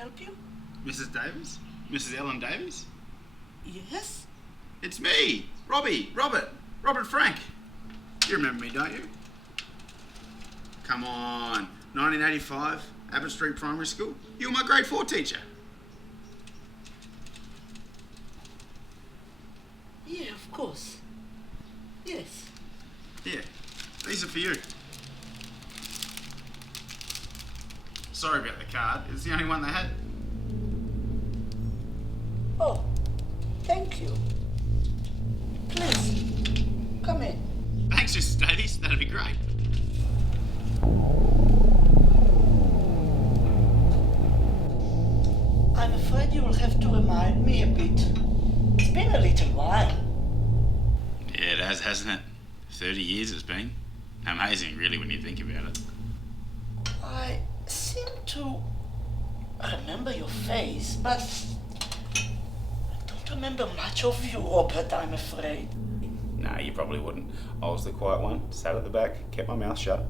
help you? Mrs. Davies? Mrs. Ellen Davies? Yes? It's me, Robert Frank. You remember me, don't you? Come on, 1985, Abbott Street Primary School. You were my grade 4 teacher. Yeah, of course. Yes. Yeah, these are for you. Sorry about the card. It's the only one they had. Oh, thank you. Please, come in. Thanks, Mrs. Davies. That'd be great. I'm afraid you will have to remind me a bit. It's been a little while. Yeah, it has, hasn't it? 30 years it's been. Amazing, really, when you think about it. I seem to remember your face, but I don't remember much of you, Robert, I'm afraid. Nah, you probably wouldn't. I was the quiet one, sat at the back, kept my mouth shut.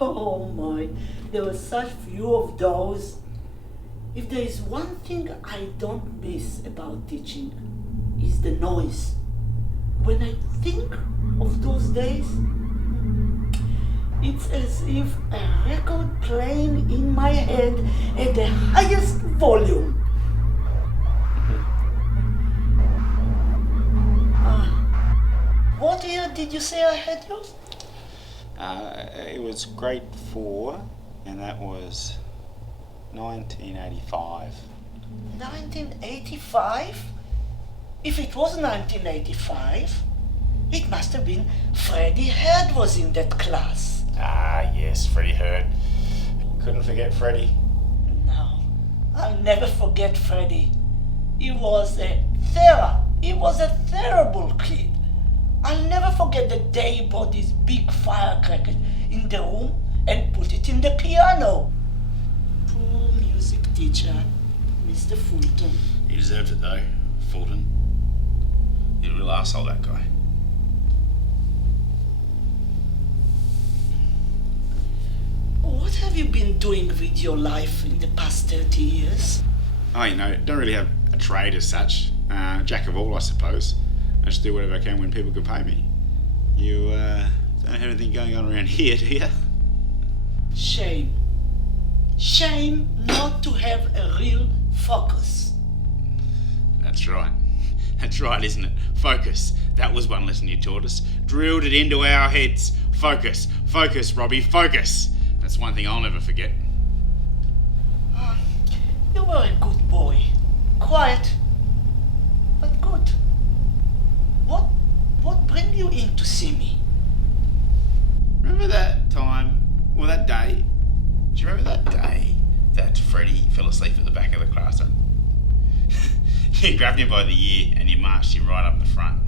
Oh my, there were such few of those. If there is one thing I don't miss about teaching, is the noise. When I think of those days, it's as if a record playing in my head at the highest volume. What year did you say I had you? It was grade 4, and that was 1985. 1985? If it was 1985, it must have been Freddie Heard was in that class. Ah, yes, Freddie Heard. Couldn't forget Freddie. No, I'll never forget Freddie. He was a terrible kid. I'll never forget the day he bought this big firecracker in the room and put it in the piano. Poor music teacher, Mr. Fulton. He deserved it though, Fulton. He's a real arsehole, that guy. What have you been doing with your life in the past 30 years? Oh, don't really have a trade as such. Jack of all, I suppose. I just do whatever I can when people can pay me. You don't have anything going on around here, do you? Shame. Shame not to have a real focus. That's right. That's right, isn't it? Focus. That was one lesson you taught us. Drilled it into our heads. Focus. Focus, Robbie. Focus. That's one thing I'll never forget. You were a good boy. Quiet, but good. What bring you in to see me? Remember that time, or that day? Do you remember that day that Freddie fell asleep at the back of the classroom? You grabbed him by the ear and you marched him right up the front,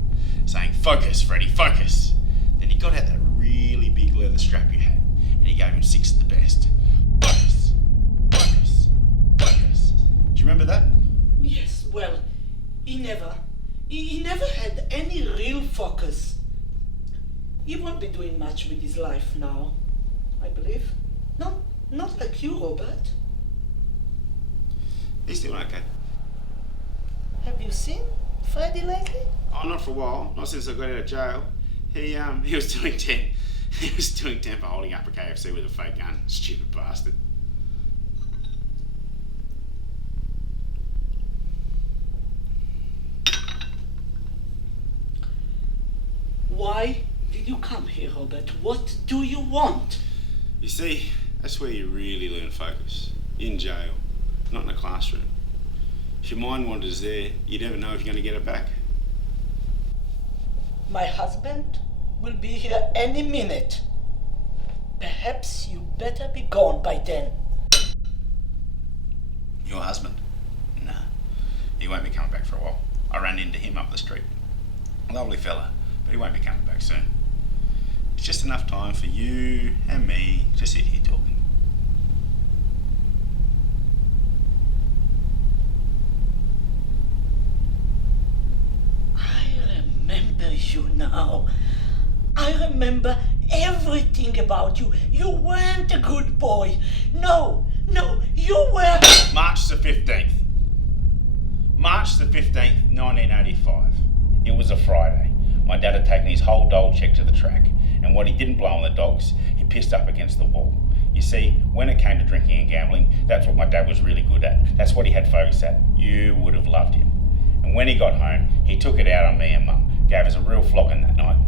saying, "Focus, Freddie, focus." Then you got out that really big leather strap you had and you gave him 6 of the best. Focus, focus, focus. Do you remember that? Yes, well, he never had any real focus. He won't be doing much with his life now, I believe. No, not like you, Robert. He's doing okay. Have you seen Freddie lately? Oh, not for a while. Not since I got out of jail. He was doing 10. He was doing 10 for holding up a KFC with a fake gun. Stupid bastard. Why did you come here, Robert? What do you want? You see, that's where you really learn focus. In jail, not in a classroom. If your mind wanders there, you never know if you're going to get it back. My husband will be here any minute. Perhaps you better be gone by then. Your husband? No. He won't be coming back for a while. I ran into him up the street. Lovely fella, but he won't be coming back soon. It's just enough time for you and me to sit here talking. I remember you now. I remember everything about you. You weren't a good boy. No, No, you were. March the 15th. March the 15th, 1985. It was a Friday. My dad had taken his whole dole check to the track, and what he didn't blow on the dogs, he pissed up against the wall. You see, when it came to drinking and gambling, that's what my dad was really good at. That's what he had focus at. You would have loved him. And when he got home, he took it out on me and Mum. Gave us a real flogging that night.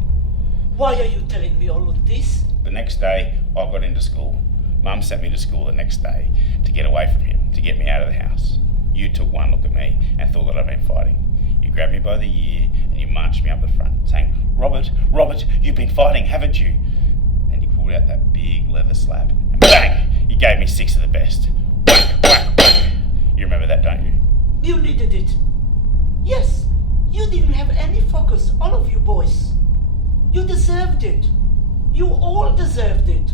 Why are you telling me all of this? The next day, I got into school. Mum sent me to school the next day to get away from him, to get me out of the house. You took one look at me and thought that I'd been fighting. You grabbed me by the ear and you marched me up the front, saying, Robert, you've been fighting, haven't you? Then you pulled out that big leather slab and bang! You gave me 6 of the best. Whack, whack, whack. You remember that, don't you? You needed it. Yes, you didn't have any focus, all of you boys. You deserved it. You all deserved it.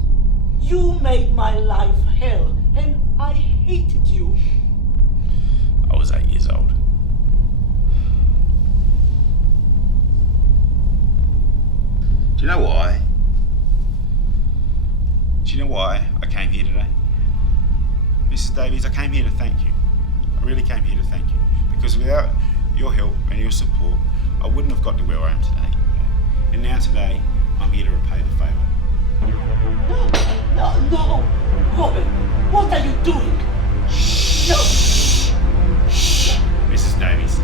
You made my life hell, and I hated you. I was 8 years old. Do you know why? Do you know why I came here today? Mrs. Davies, I came here to thank you. I really came here to thank you. Because without your help and your support, I wouldn't have got to where I am today. And now today, I'm here to repay the favour. No, Robin, what are you doing? No. Mrs. Davies,